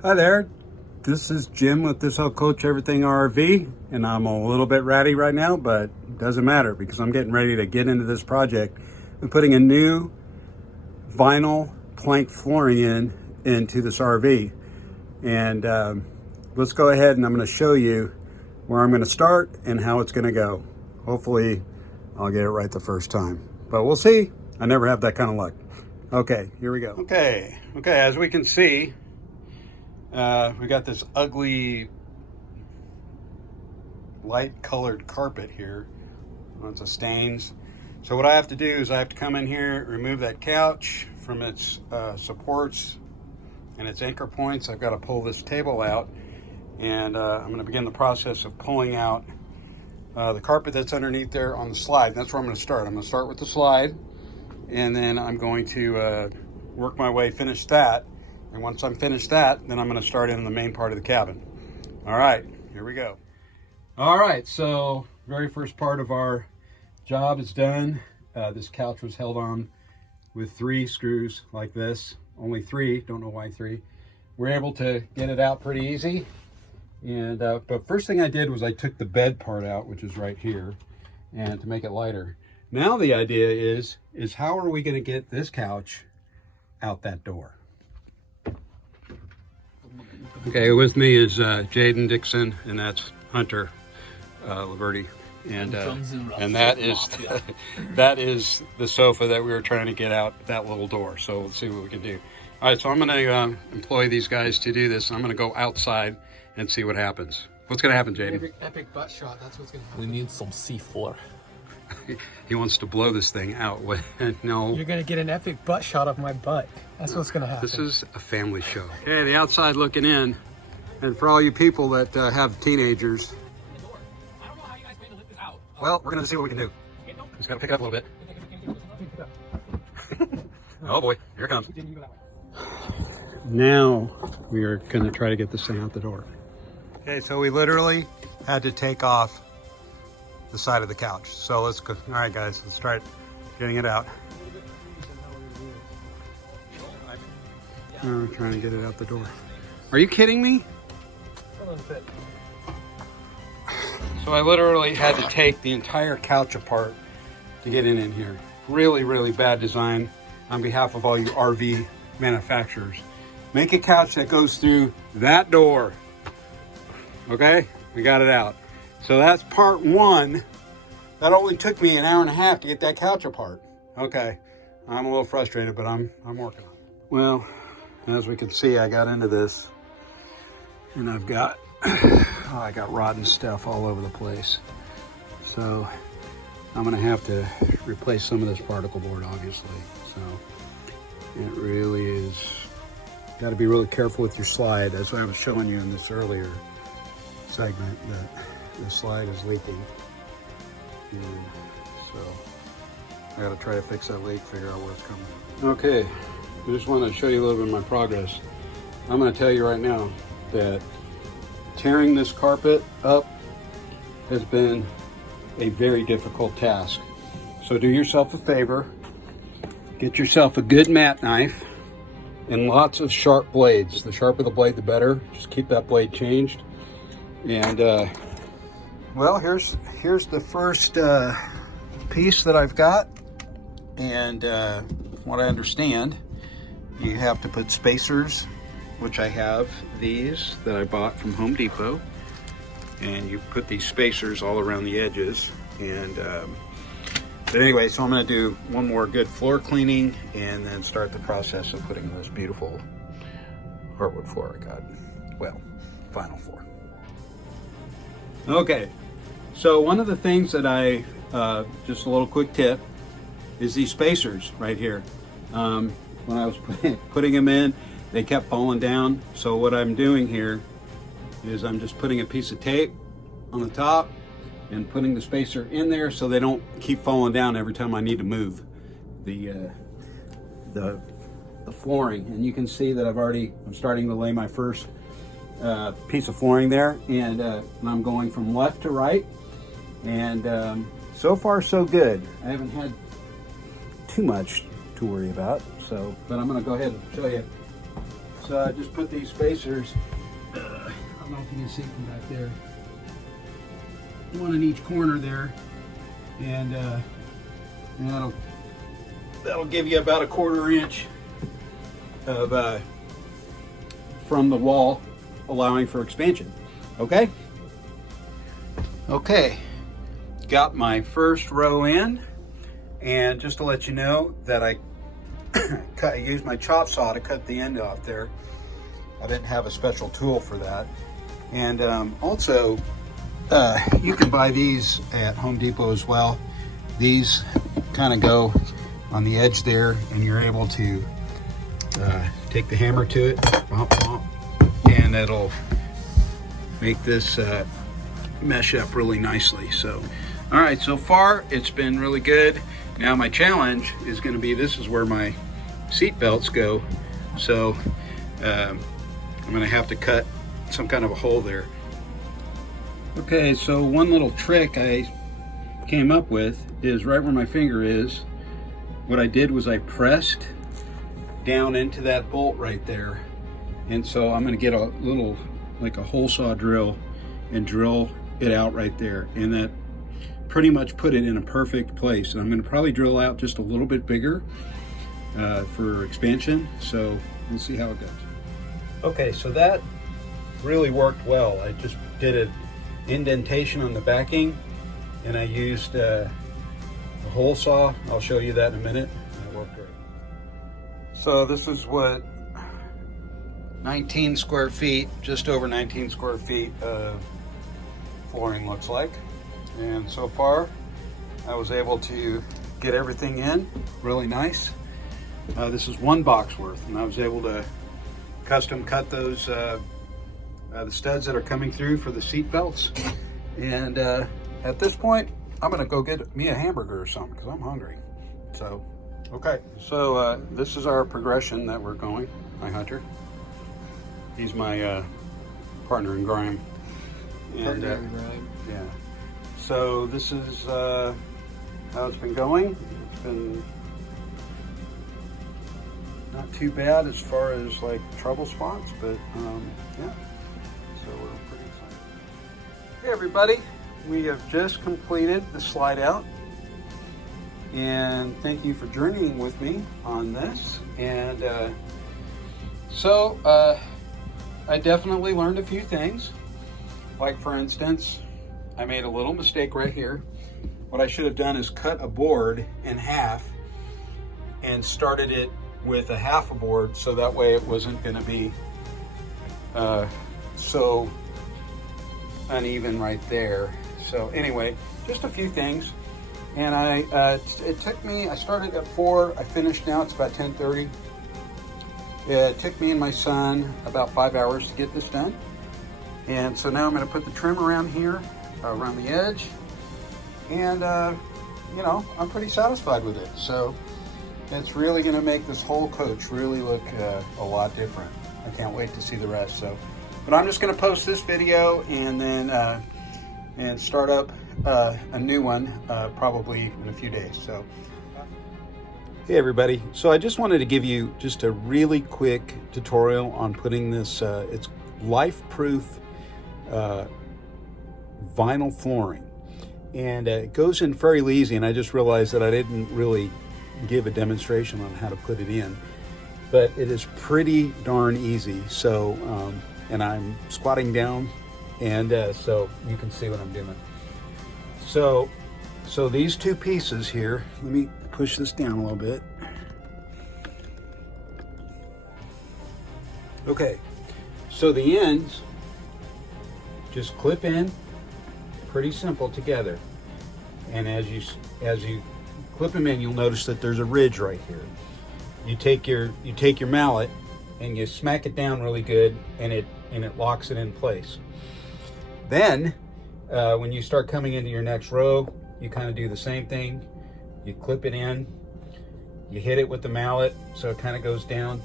Hi there, this is Jim with This Will Coach Everything RV, and I'm a little bit ratty right now, but it doesn't matter because I'm getting ready to get into this project. I'm putting a new vinyl plank flooring into this RV, and let's go ahead and I'm going to show you where I'm going to start and how it's going to go. Hopefully I'll get it right the first time, but we'll see. I never have that kind of luck. Okay, here we go. Okay, as we can see, we got this ugly light colored carpet here. Lots of stains. So what I have to do is I have to come in here, remove that couch from its supports and its anchor points. I've got to pull this table out, and I'm going to begin the process of pulling out the carpet that's underneath there on the slide. That's where I'm going to start. I'm going to start with the slide, and then I'm going to work my way, finish that. And once I'm finished that, then I'm going to start in the main part of the cabin. All right, here we go. All right, so very first part of our job is done. This couch was held on with 3 screws like this. Only 3, don't know why 3. We're able to get it out pretty easy. And but first thing I did was I took the bed part out, which is right here, and to make it lighter. Now the idea is how are we going to get this couch out that door? Okay, with me is Jaden Dixon, and that's Hunter Liberty, and that is the sofa that we were trying to get out that little door. So let's see what we can do. All right, so I'm going to employ these guys to do this. I'm going to go outside and see what happens. What's going to happen, Jaden? Epic butt shot. That's what's going to happen. We need some C4. He wants to blow this thing out. No. You're going to get an epic butt shot of my butt. That's what's going to happen. This is a family show. Okay, the outside looking in. And for all you people that have teenagers, well, we're going to see what we can do. Just got to pick it up a little bit. Oh boy, here it comes. Now we are going to try to get this thing out the door. Okay, so we literally had to take off the side of the couch. So let's go. All right, guys, let's start getting it out. I'm trying to get it out the door. Are you kidding me? So I literally had to take the entire couch apart to get in here. Really, really bad design on behalf of all you RV manufacturers. Make a couch that goes through that door. Okay, we got it out. So that's part 1. That only took me an hour and a half to get that couch apart. Okay, I'm a little frustrated, but I'm working on it. Well, as we can see, I got into this, and I've got I got rotten stuff all over the place. So I'm gonna have to replace some of this particle board, obviously. So it really is, got to be really careful with your slide. As I was showing you in this earlier segment, that the slide is leaking. And so I got to try to fix that leak, figure out where it's coming from. Okay, I just want to show you a little bit of my progress. I'm going to tell you right now that tearing this carpet up has been a very difficult task. So do yourself a favor, get yourself a good mat knife and lots of sharp blades. The sharper the blade, the better. Just keep that blade changed. And well, here's the first piece that I've got. And from what I understand, you have to put spacers, which I have these that I bought from Home Depot, and you put these spacers all around the edges. And but anyway, so I'm going to do one more good floor cleaning and then start the process of putting this beautiful hardwood floor I got. Well, vinyl floor. Okay, so one of the things that I just a little quick tip is these spacers right here. When I was putting them in, they kept falling down. So what I'm doing here is I'm just putting a piece of tape on the top and putting the spacer in there so they don't keep falling down every time I need to move the flooring. And you can see that I'm starting to lay my first piece of flooring there, and I'm going from left to right, and so far so good. I haven't had too much to worry about, so, but I'm going to go ahead and show you So I just put these spacers, I don't know if you can see from back there, one in each corner there, and that'll give you about a 1/4 inch of from the wall, allowing for expansion. Okay? Okay, got my first row in, and just to let you know that I used my chop saw to cut the end off there. I didn't have a special tool for that. And also, you can buy these at Home Depot as well. These kind of go on the edge there, and you're able to take the hammer to it, bump, bump, and it'll make this mesh up really nicely. So, all right, so far it's been really good. Now my challenge is going to be, this is where my seat belts go. So I'm going to have to cut some kind of a hole there. Okay, so one little trick I came up with is right where my finger is. What I did was I pressed down into that bolt right there. And so I'm going to get a little, like a hole saw drill, and drill it out right there. And that pretty much put it in a perfect place. And I'm going to probably drill out just a little bit bigger for expansion. So we'll see how it goes. Okay, so that really worked well. I just did an indentation on the backing, and I used a hole saw. I'll show you that in a minute. That worked great. So this is what 19 square feet, just over 19 square feet of flooring looks like. And so far I was able to get everything in really nice. This is one box worth, and I was able to custom cut those the studs that are coming through for the seat belts. And at this point I'm gonna go get me a hamburger or something because I'm hungry. So okay, so this is our progression that we're going. My Hunter, he's my partner in grime. And yeah, so this is how it's been going. It's been not too bad as far as like trouble spots, but yeah, so we're pretty excited. Hey everybody, we have just completed the slide out, and thank you for journeying with me on this. And so I definitely learned a few things. Like for instance, I made a little mistake right here. What I should have done is cut a board in half and started it with a half a board, so that way it wasn't going to be so uneven right there. So anyway, just a few things. And it took me, I started at 4, I finished now, it's about 10:30. It took me and my son about 5 hours to get this done. And so now I'm going to put the trim around here, around the edge, and you know, I'm pretty satisfied with it. So it's really going to make this whole coach really look a lot different. I can't wait to see the rest. So, but I'm just going to post this video and then and start up a new one probably in a few days. So. Hey everybody, so I just wanted to give you just a really quick tutorial on putting this, it's life-proof vinyl flooring, and it goes in fairly easy, and I just realized that I didn't really give a demonstration on how to put it in, but it is pretty darn easy. So and I'm squatting down, and so you can see what I'm doing. So these two pieces here, let me push this down a little bit. Okay, so the ends just clip in, pretty simple together. And as you clip them in, you'll notice that there's a ridge right here. You take your mallet and you smack it down really good, and it locks it in place. Then when you start coming into your next row, you kind of do the same thing. You clip it in, you hit it with the mallet so it kind of goes down.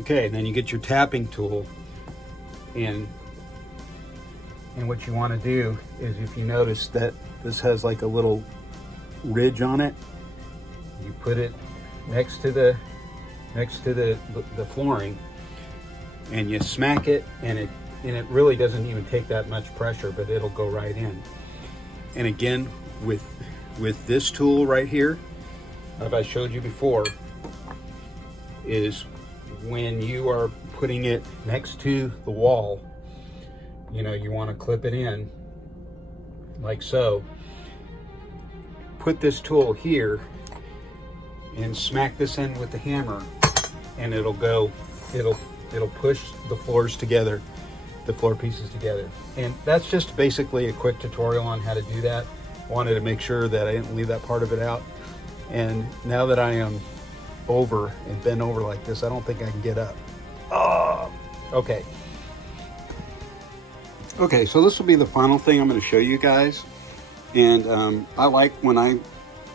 Okay, and then you get your tapping tool, and what you want to do is, if you notice that this has like a little ridge on it, you put it next to the next to the flooring, and you smack it, and it really doesn't even take that much pressure, but it'll go right in. And again, with this tool right here, as I showed you before, is when you are putting it next to the wall, you know, you want to clip it in like so. Put this tool here and smack this in with the hammer, and it'll push the floors together, the floor pieces together. And that's just basically a quick tutorial on how to do that. Wanted to make sure that I didn't leave that part of it out. And now that I am over and bent over like this, I don't think I can get up. Oh, okay. Okay, so this will be the final thing I'm going to show you guys. And I like when I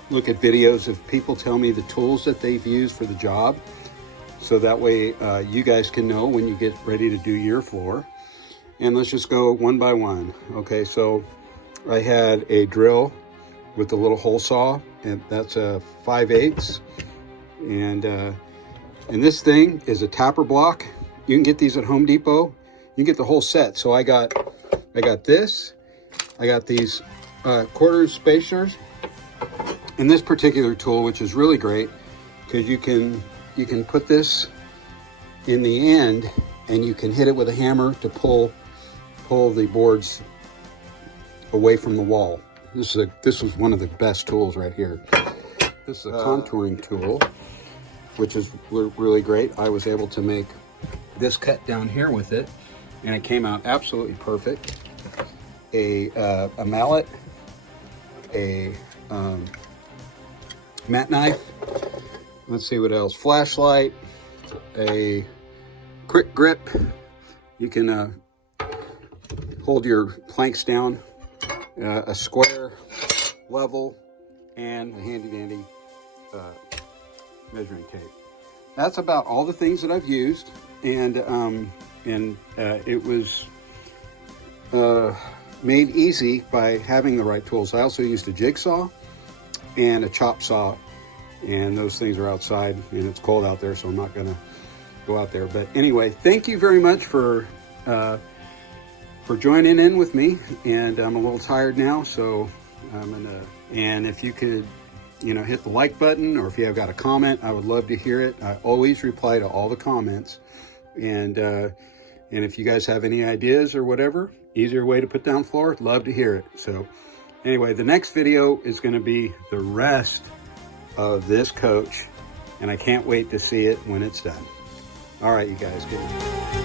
look at videos of people tell me the tools that they've used for the job, so that way you guys can know when you get ready to do your floor. And let's just go one by one. Okay, so I had a drill with a little hole saw, and that's a 5/8, and this thing is a tapper block. You can get these at Home Depot. You can get the whole set. So I got this. I got these quarter spacers, and this particular tool, which is really great because you can put this in the end, and you can hit it with a hammer to pull the boards away from the wall. This was one of the best tools right here. This is a contouring tool, which is really great. I was able to make this cut down here with it, and it came out absolutely perfect. A mallet, a mat knife, let's see what else, flashlight, a quick grip. You can hold your planks down, a square, level, and a handy dandy measuring tape. That's about all the things that I've used, and it was made easy by having the right tools. I also used a jigsaw and a chop saw, and those things are outside, and it's cold out there, so I'm not gonna go out there. But anyway, thank you very much for joining in with me, and I'm a little tired now, so I'm gonna, and if you could, you know, hit the like button, or if you have got a comment, I would love to hear it. I always reply to all the comments, and if you guys have any ideas or whatever, easier way to put down floor, love to hear it. So anyway, the next video is going to be the rest of this coach, and I can't wait to see it when it's done. All right, you guys, good.